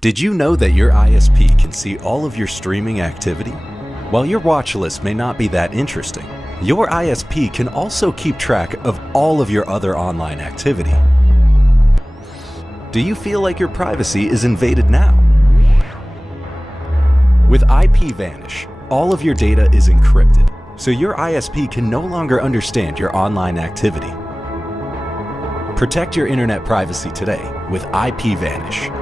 Did you know that your ISP can see all of your streaming activity? While your watch list may not be that interesting, your ISP can also keep track of all of your other online activity. Do you feel like your privacy is invaded now? With IPVanish, all of your data is encrypted, so your ISP can no longer understand your online activity. Protect your internet privacy today with IPVanish.